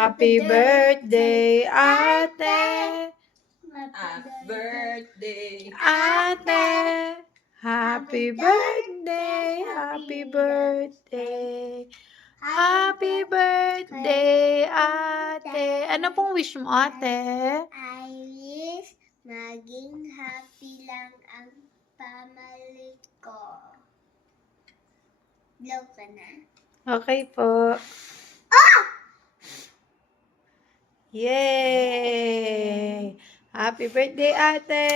Happy birthday, ate. Happy birthday. Ate. Happy birthday, happy birthday. Happy birthday, ate. Ano pong wish mo, ate? I wish maging happy lang ang family ko. Blow ka na. Okay po. Yay! Happy birthday, ate!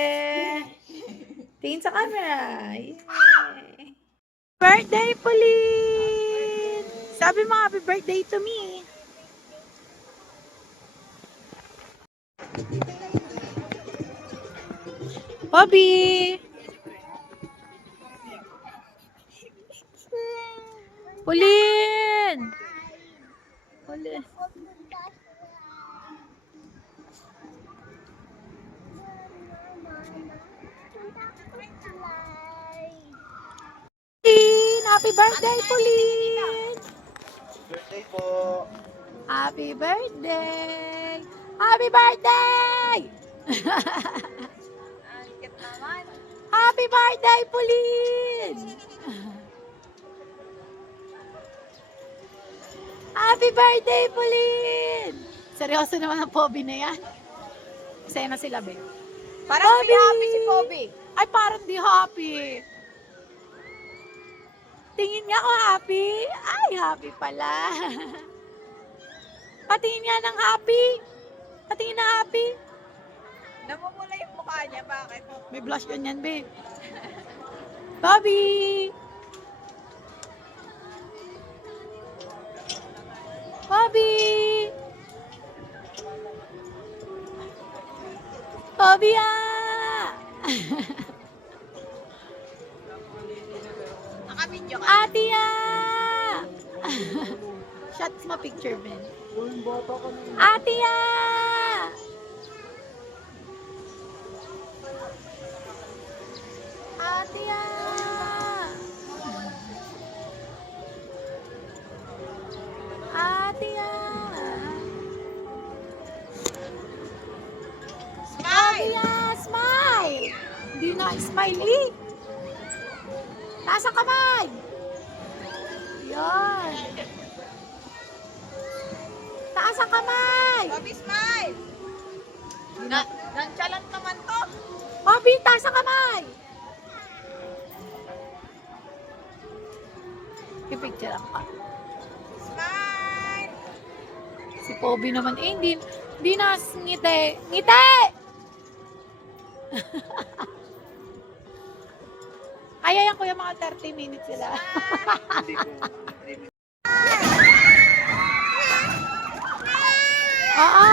Tingin sa camera. Yay! Birthday, Pauline! Sabi mo, happy birthday to me. Bobby! Pauline! Pauline! Pauline! Happy birthday, Pauline! Birthday po. Happy birthday! Happy birthday! Happy birthday, Pauline! Happy birthday, Pauline! Seryoso naman ang Poby na yan. Masaya na sila, be. Parang Bobby! happy si Bobby. Ay, parang di happy. Tingin nga ako happy. Ay, happy pala. Patingin nga ng happy. Patingin na happy. Namumula yung mukha niya. Bakit? May blush on yan, be. Bobby! Bobby! Bobby, ah! Nakabidyo ka. Ate, ah! Shots mo picture, Ben. Ate, ah! Ate, ah! Ate, ah! Ate, ah! Smile! Hindi na smile, eh! Taas ang kamay! Yan! Taas ang kamay! Bobby, smile! Nonchalant naman to. Bobby, taas ang kamay! Pipicture lang ka. Smile! Si Poby naman, eh, hindi na ngiti. Ngiti! Kaya yan, kuya, mga 30 minutes sila. Oo.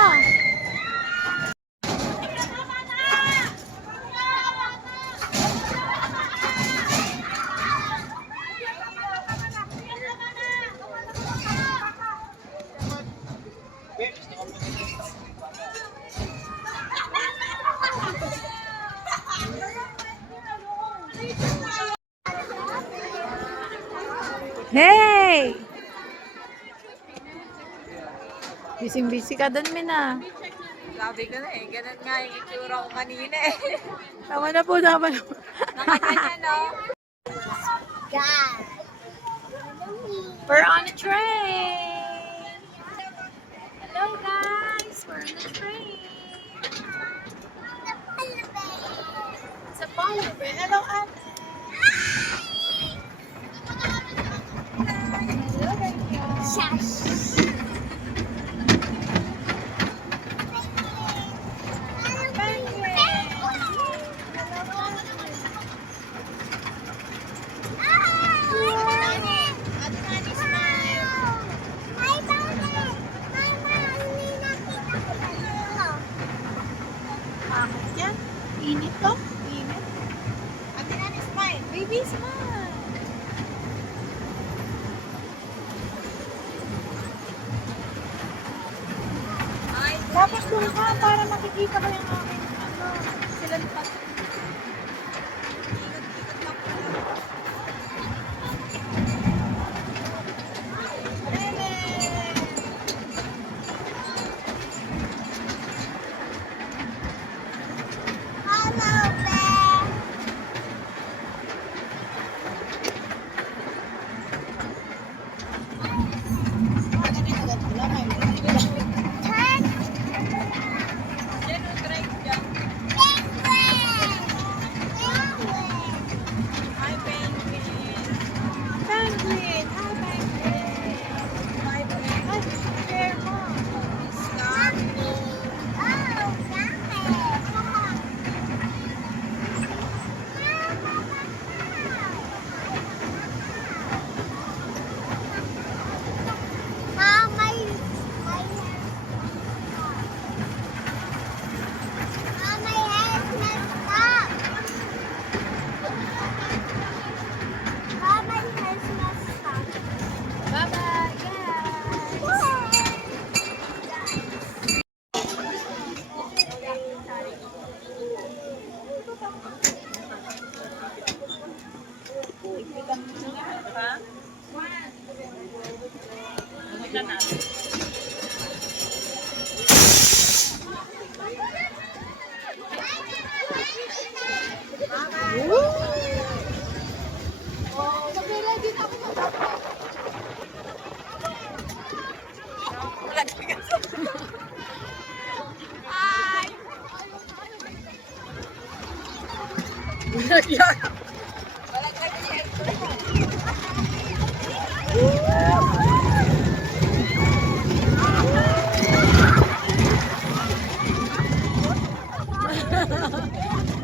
Hey! Busy-busy ka dun, Mina. Sabi ko na eh. Ganun nga yung itsura ko kanina eh. Tama na po, tama na po. Nakaganyan, no? God. We're on a train! Hello, guys! We're on a train! It's a polar bear. Hello, Ate! Hello, guys! Shush. Bakit yan? Init to? Init? Ate Nani, smile. Baby, smile! Ay, Dapat doon ka para makikita ko yung aking sila pa. Nag-yard.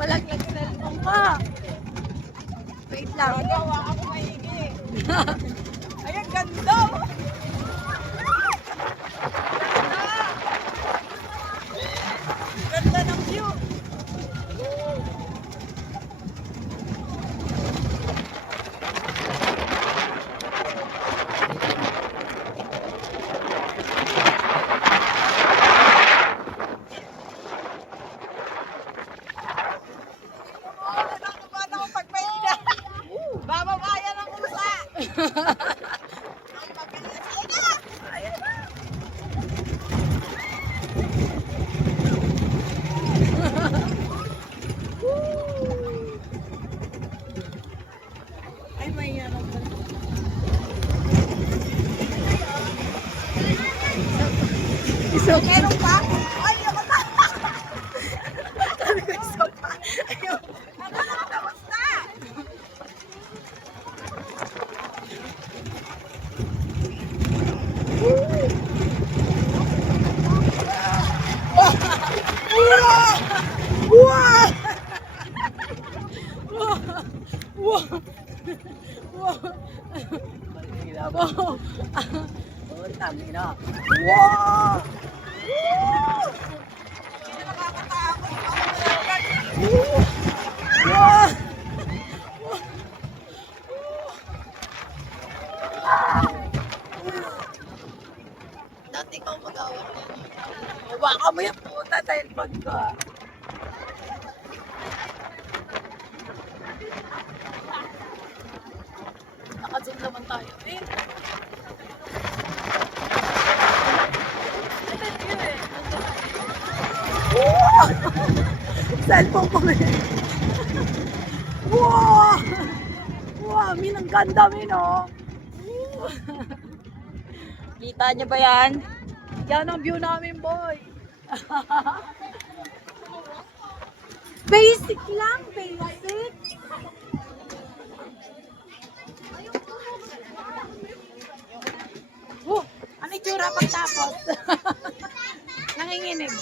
Malaglag cellphone pa. Wait lang. Gawa ako maigi. Ay, ang ganda. Ganda ng view. Nakakabahan ako pag may ina. Bababayan ang usa. Ay, mabilis. Ayun na. Ayun na. Ay, may yarap ka. Meron pa? Ay, ako na. Sabi ko isa pa. Ayaw. Ano na, tapos na. Wow! Wow! Wow! Tangina mo. Oh, tangina. Wow! Wow! Dati ko mag-awak yan. Baka mo yung puta dahil pagka. Naka-zoom naman tayo. Eh. Wow! Cellphone ko rin. Wow! Wow, Min, ang ganda, Min, oh. Kita niyo ba yan? Yan ang view namin, boy. Basic lang, basic. Ano yung tsura pagtapos? Nanginginig.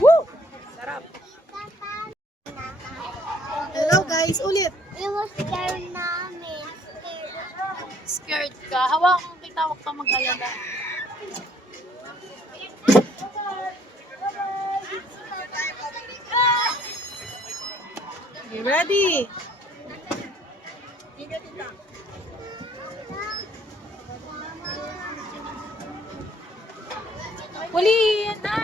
Woo! Sarap. Hello guys, ulit. It was scary namin. Scared ka? Hawakan kita, huwag ka mag-alala. You ready? Huli na!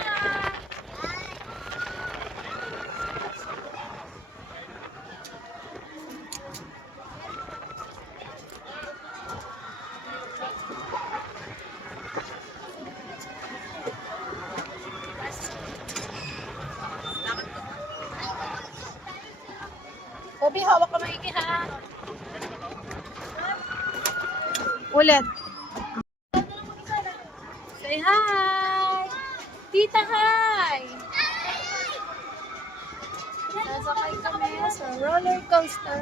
Bobby, hawak ka maigi ha. Ulit. Say hi! Tita, hi! Sasakay kami sa roller coaster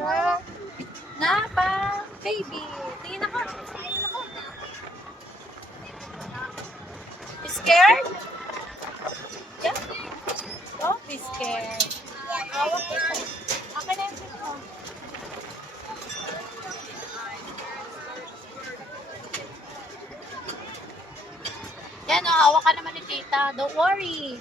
na pa baby. Tingin ako. Tingin ako. Scared? Yeah? Don't be scared. Hawak kita. Akin na yung seat mo. Yan o, hawak ka naman ni tita. Don't worry.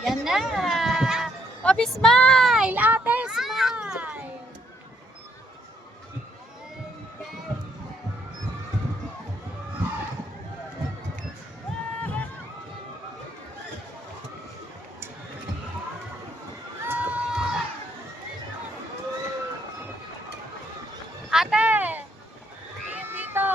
Yan na. Bobby, smile! Ate, smile! Ate! Tingin dito.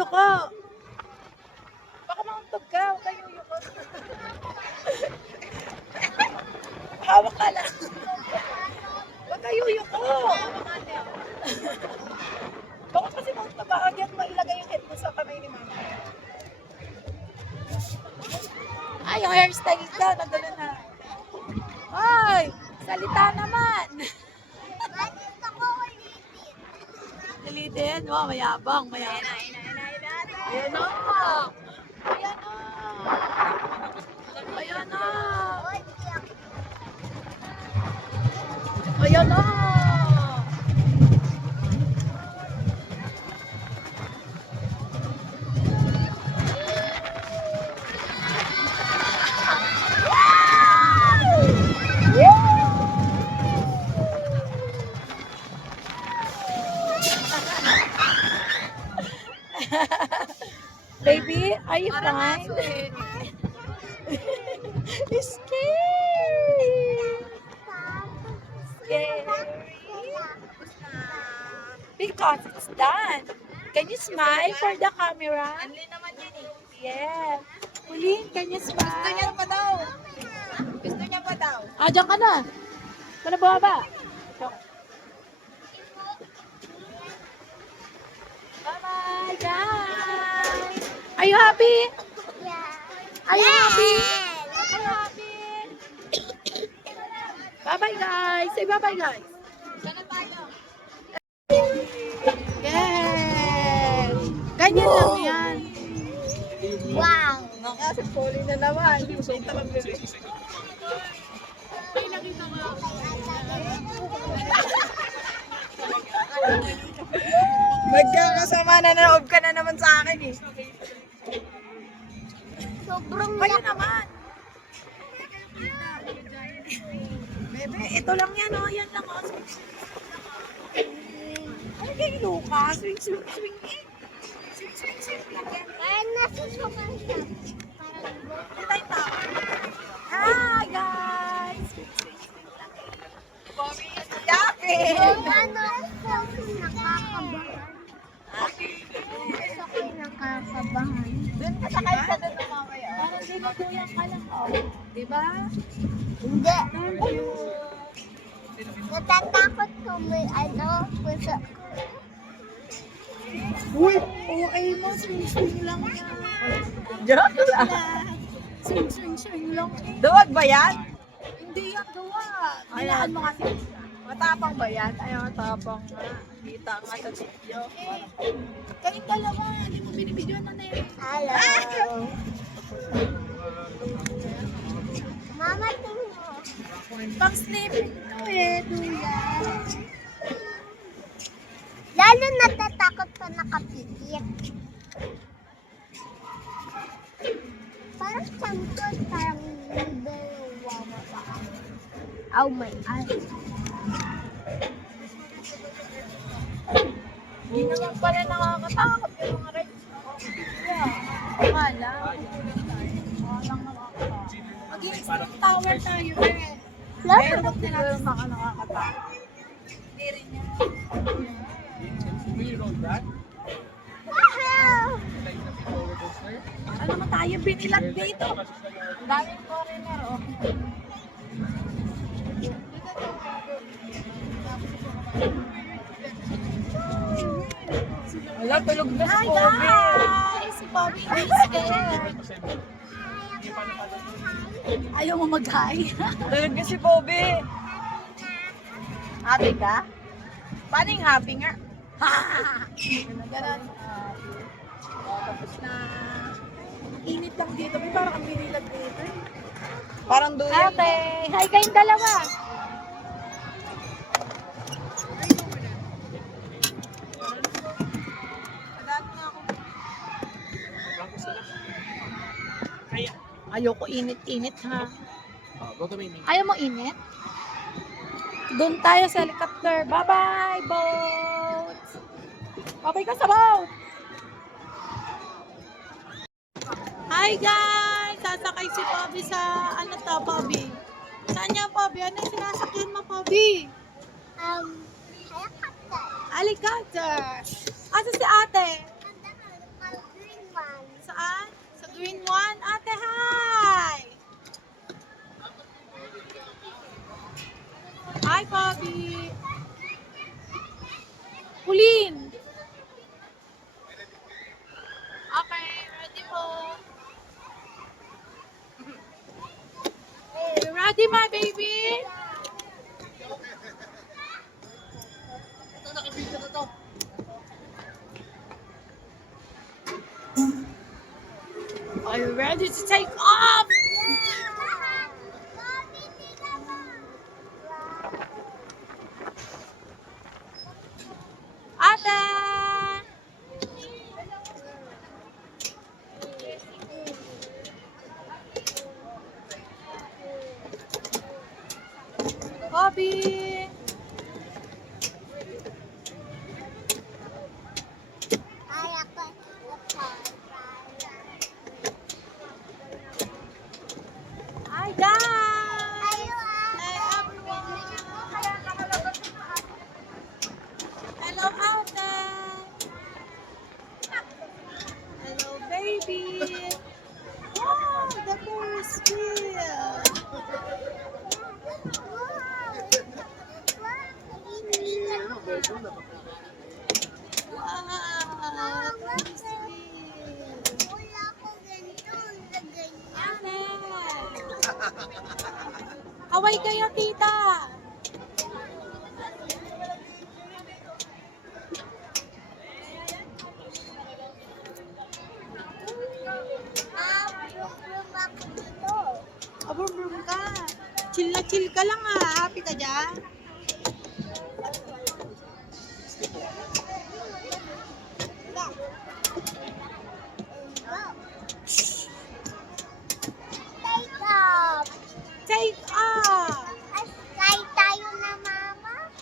yuyuko. Baka mauntog ka. Huwag ka yuyuko. Hawak ka lang. Huwag ka yuyuko. Bakit kasi mauntog ka? Agad mo ilagay yung head mo sa kamay ni mama. Ay, yung hairstyle ka. Nagano na. Ay, salita naman. Ulitin. Wow, mayabang. Ayan o. Ayan o. Ayan o. Ayan o. Baby, are you fine? It's scary. Scary. Because it's done. Can you smile for the camera? Anli naman yan eh. Yeah. Pauline, can you Gusto smile? niya pa daw. Gusto niya pa daw. Ah, dyan ka na. Mana baba? Bye-bye, guys. Are you happy? Are you happy? Are you happy? Bye-bye, guys. Say bye-bye, guys. Sana tayo. Yes. Ganyan lang yan. Wow. Kasi puli na naman. Magkakasama na loob ka na naman sa akin eh. Sobrang Kayo naman. Bebe, ito lang yan, oh. Yan lang, oh. Ano kayo, Lucas? Swing, swing, swing, eh. Swing, swing, swing lang yan. Parang nasusukan siya. Parang Ito tayo tower. Hi, guys! Swing, swing, swing lang, eh. Yapin! yung ano, nakakabahan. Gusto ko yung nakakabahan. Doon ka sakay ka doon na mamaya. Parang dinutulak ka lang, oh. Diba? Hindi. Thank you. Natatakot ko may ano, puso. Uy, okay mo. Swing, swing lang yan. Joke lang. Swing, swing, swing lang. Eh. Duwag ba yan? Hindi yan gawa. Ayan. Ayan mo kasi. Matapang ba yan? Ay, matapang nga. Kita nga sa video. Kayong dalawa, hindi mo binibidyoan na eh. Hello. Mama, tingin mo. Pang sleeping to eh, duya. Lalo natatakot pa nakapikit. Parang sangkot, parang libre wawa. Oh my God. Hindi naman pala nakakatakot yung mga rides. Yeah. Wala. Walang nakakatakot. Mag-i-extreme tower tayo eh. Pero wag na natin baka nakakatakot. Hindi rin yan. Ano naman tayo binilag dito? Daming foreigner, oh. Wala, tulog na si Hi Kobe. guys! Si Bobby is scared. Ayaw mo mag-hi? Tulog na si Kobe. Happy ka? Paano yung happy nga? Ganun. Tapos na. Init lang dito. May parang ang binilag dito. eh. Parang duyan. Ate! Hi kayong dalawa! Ayoko init-init ha. Ayaw mo init? Doon tayo sa helicopter. Bye-bye, boat! Bye-bye ka sa boat! Hi guys! Sasakay si Bobby sa ano to, Bobby? Saan niya, Bobby? Ano yung sinasakyan mo, Bobby? Helicopter. Helicopter! Asa si ate? Twin one, ate, hi! Hi, Bobby! Pauline! Okay, ready po. You ready, my baby? Are you ready to take off? Ate! Bobby! Hi, guys! Hey, everyone! Hello, ate! Hello, baby! Wow, the Ferris wheel! Wow, Ferris wheel! Ate! Kaway kayo, tita! Abrum ka. Chill na chill ka lang ah. Happy ka dyan? Take off!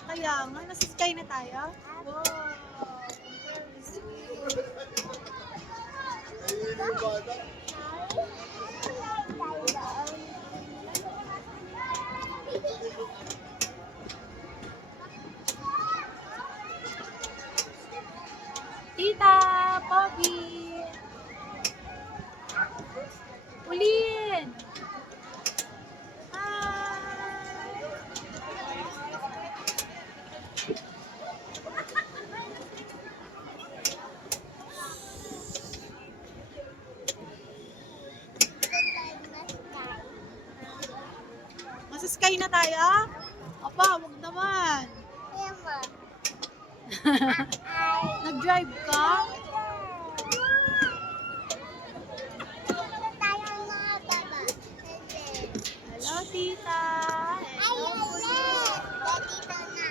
Kaya nga, nasa sky na tayo. Wow! Tita! Bobby! Ulin! Hi! Nasa sky na tayo? Aba, wag naman. Nag-drive ka? Hello, tita. Hello,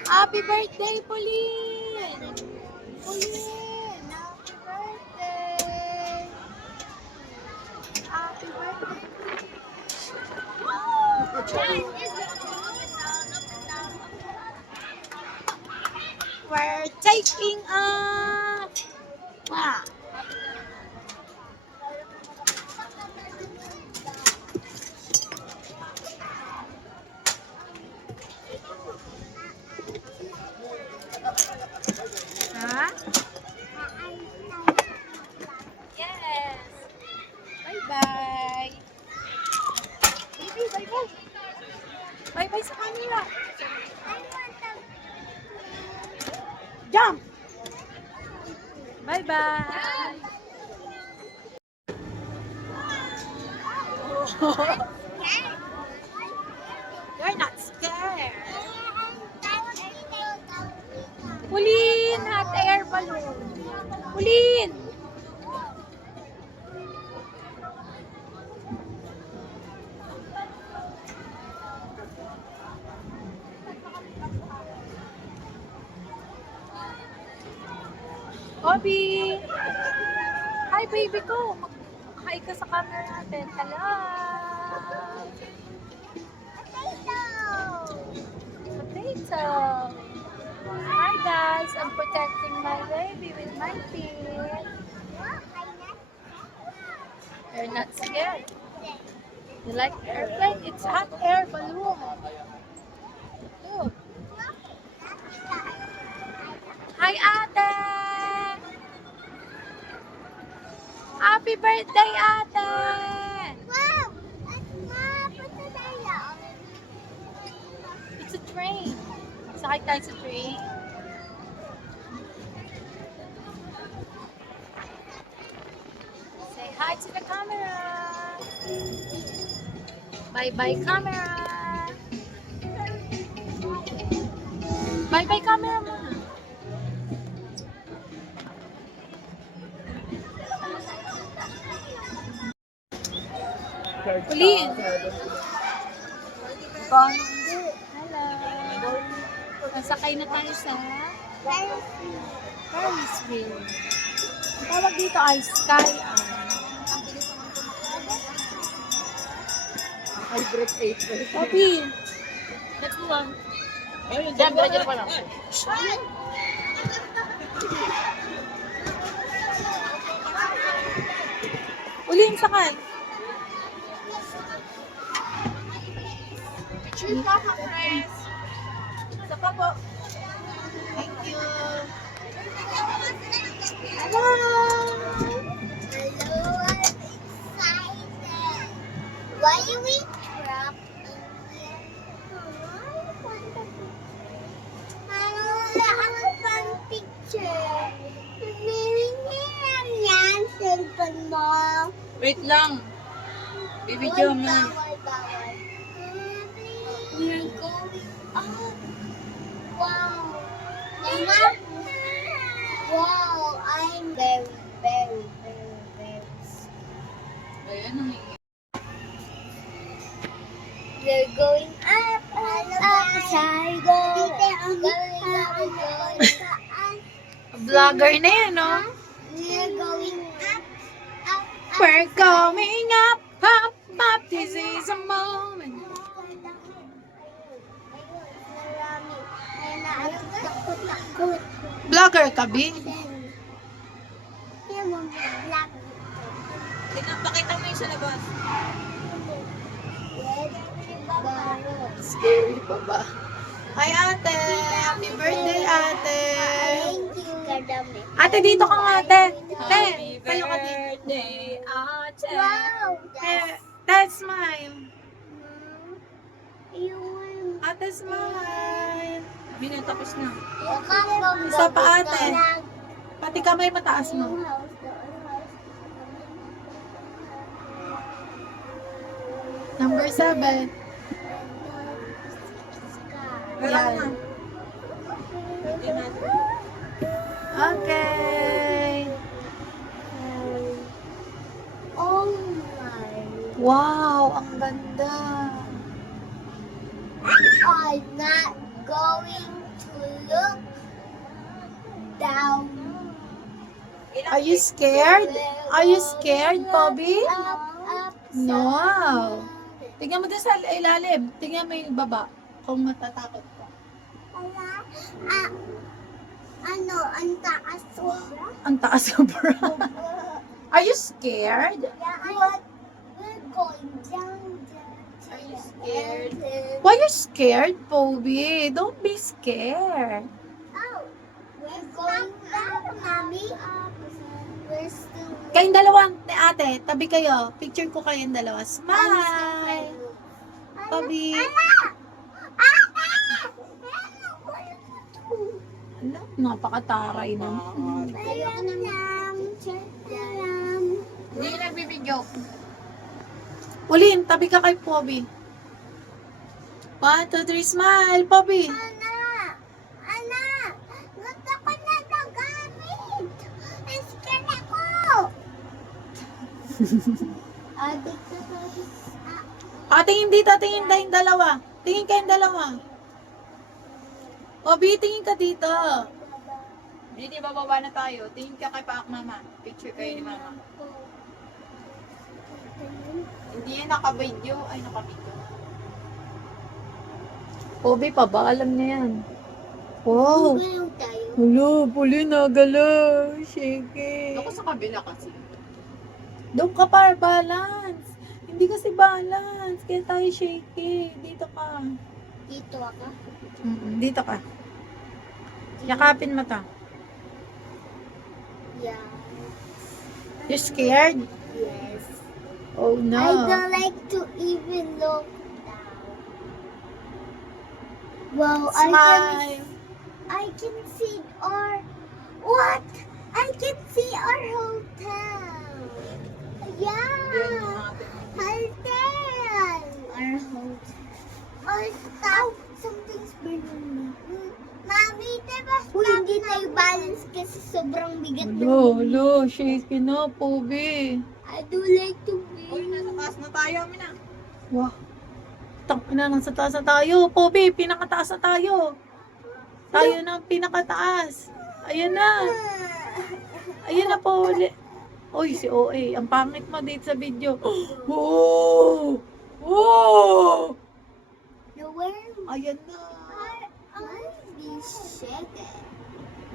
happy birthday, Pauline! Pauline, happy birthday! Happy birthday! We're taking off! Wow! Ha? Yes! Bye-bye! Baby, bye-bye! Bye-bye sa kanila! Jump! Bye-bye! You're not scared! Pauline! Hot air balloon! Pauline! Bobby! Hi, baby ko! Hi ka sa camera natin. Hello! Potato! Hi, guys! I'm protecting my baby with my feet. You're not scared. You like airplane? It's hot air balloon. Look. Hi, ate! Happy Happy birthday, ate! Wow! Mapunta tayo. It's a train. Sakay tayo sa train. Say hi to the camera. Bye-bye, camera. Bye-bye, camera muna. Pauline. Hello. Nasakay na tayo sa Ferris wheel. Ang tawag dito ay Sky Eye. Hybrid 8. Poppy, let's move on. Diyan, diyan pa lang. Pauline, sakay. Picture pa, friends. Isa pa po. Thank you. Hello! Hello, I'm excited. Why we crop wala ako pang picture. Meron yan, cellphone mo. Wait lang. Bibidyo mo. Bawal. We're going up. Wow. Mama? Wow, I'm very, very, very, very scared. Ayan, nangyayari. We're going up, up, side go. Vlogger na yan, no? We're going up, up, up. We're going up, up, up. This is a moment. Takot. Vlogger ka, Bi? Yan mo, vlog. Pakita mo yung sa labas. Scary pa ba? Hi, ate! Happy birthday, ate! Thank you. Kadami. Ate, dito ka nga, ate! Ate, tayo ka dito. birthday, ate. Wow. That's smile. Yung Ate, smile. Bina, tapos na. Isa pa, ate. Pati kamay mataas mo. Number 7. Yan. Okay. Oh my. Wow, ang ganda. I'm not going to look down. Are you scared? Are you scared, Bobby? Up. No. Tingnan mo din sa ilalim. Tingnan mo yung baba. Kung matatakot ka. Wala. Ang taas sobra. Ang taas ka, bro. Are you scared? Yeah, we're going down. Are you scared? Why you scared, Bobby? Don't be scared. Oh, we're going down, Mommy. We're still. Kayong dalawa, ate, tabi kayo. Picture ko kayong dalawa. Smile! Bobby. Ano? Napakataray naman. Ayoko na lang. Hindi nagbibidyo. Ulin, tabi ka kay Bobby. 1, 2, 3, smile, Bobby. Anak! Gusto ko na nagamit! Scared ako! Dito Tingin dito, tingin tayong dalawa. Tingin kayong dalawa. Bobby, tingin ka dito. Hindi, bababa na tayo. Tingin ka kay Paak Mama. Picture kayo ni Mama. Hindi yan naka-video. Ay, naka-video. Bobby pa ba? Alam niya yan. Wow. Gulong tayo. Hello, Puli na galaw. Shake Ako sa kabila kasi. Doon ka para balance. Hindi kasi balance. Kaya tayo shaky. Dito ka. Dito ako. Dito ka. Yakapin mo ta. Yeah. You scared? Yes. Oh I no. don't like to even look down. Wow, Smile. I can see our what? I can see our hotel. Yeah. Hotel. Our hotel. Oh, stop. Something's burning me. Mami, diba? Uy, hindi tayo balance kasi sobrang bigat Hello, shaky na, Pobi. I do like to Uy, be. nasa taas na tayo, Mina. Wow. Tangina, nasa taas na tayo. Pobi, pinakataas na tayo. Tayo na ang pinakataas. Ayan na. Ayan na po ulit. Uy, si OA. Ang pangit mo dito sa video. Oh! Oh! No, where Ayan na. I'll be shaken.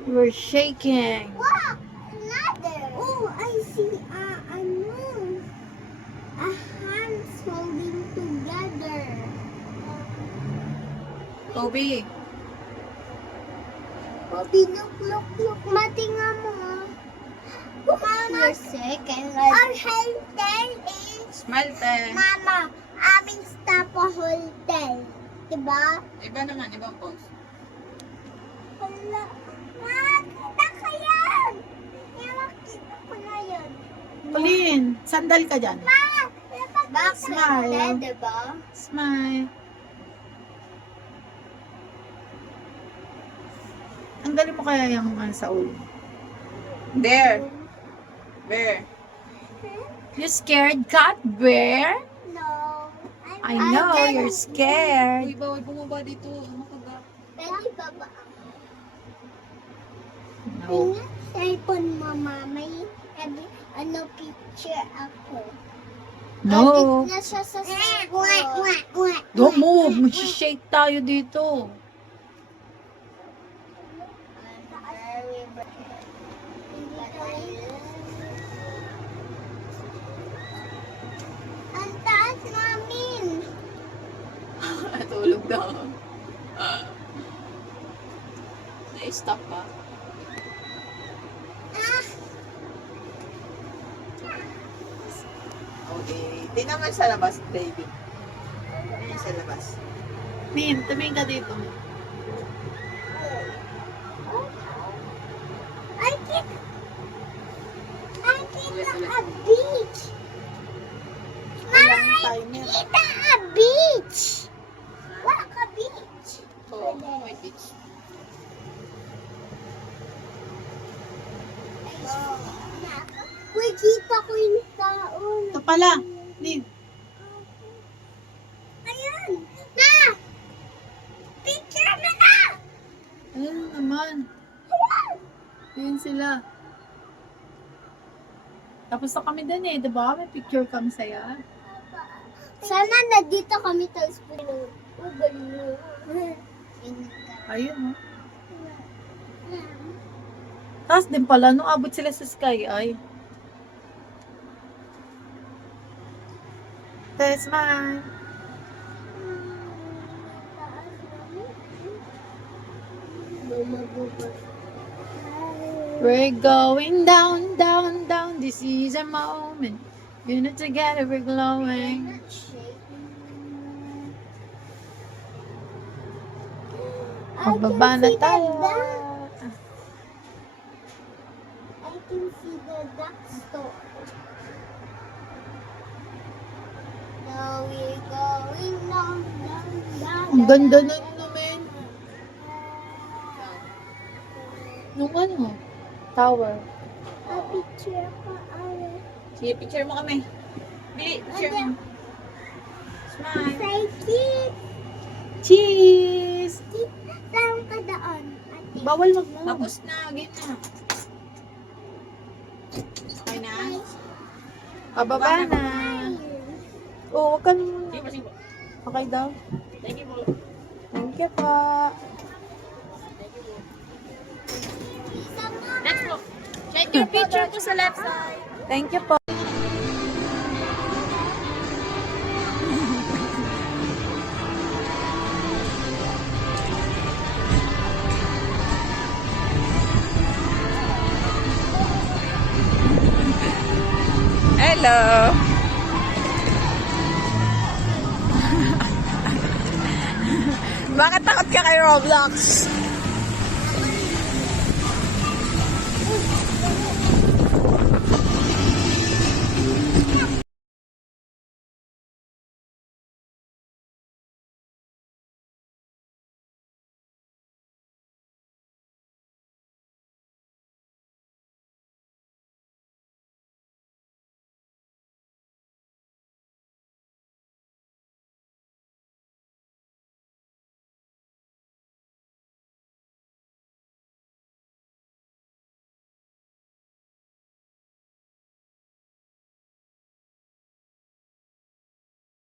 We're shaking. Wow! Another! Oh, I see a hands holding together. Kobe. Bobby, look. Matinga mo. Mama, second. Our hotel is... Smile, te. Mama, aming stop a hotel. Diba? Iba naman, ibang pose. Wala. Makita ko yan! Makita ko na yan. Pauline, sandal ka dyan. Back Smile. diba? Smile. Ang galing mo kaya yung sa ulo. There. Where? You scared, cat bear? No. I know, you're scared. Uy, bawal bumaba dito. Ano ka ba? Pwede ba ba? No. Tingnan cellphone mo, mama. Ano picture ako. No. Edit na siya sa cellphone. Don't move. Mag-shake tayo dito. Ang taas namin. Tulog daw. Na-stop pa. Okay. Tingnan mo sa labas, baby. Tingnan sa labas. Min, tumingin ka dito. I kita a beach. Walang Ma, timer. kita a beach. Wala ka beach. Oo, may beach. Uy, kita ko yung taon. Ito pala. Min. Ayan. Na! Picture mo na! Ayun naman. Yun sila. Tapos na kami dun eh, diba? May picture kami saya. Sana nandito kami tapos puno. Oh, galing. Ayun oh. Tapos din pala, nung abot sila sa sky ay. Test man. We're going down, down, down. This is a moment. You know, together we're glowing. Pababa na tayo. I can see the duck store. Now we're going down, down, down. Ang ganda na naman. Nung ano? Tower. A picture pa our Sige, picture mo kami. Bili, picture mo. Smile. psychic. Cheese! Saan ka doon? Ate? Bawal mag Tapos na, again na. Okay na? Pababa na. Oh, wag ka nung... Sige po, sige po. Okay daw. Thank you po. Thank you po. Next po. Check your picture po sa left side. Thank you po. Hello. Bakit takot ka kay Roblox?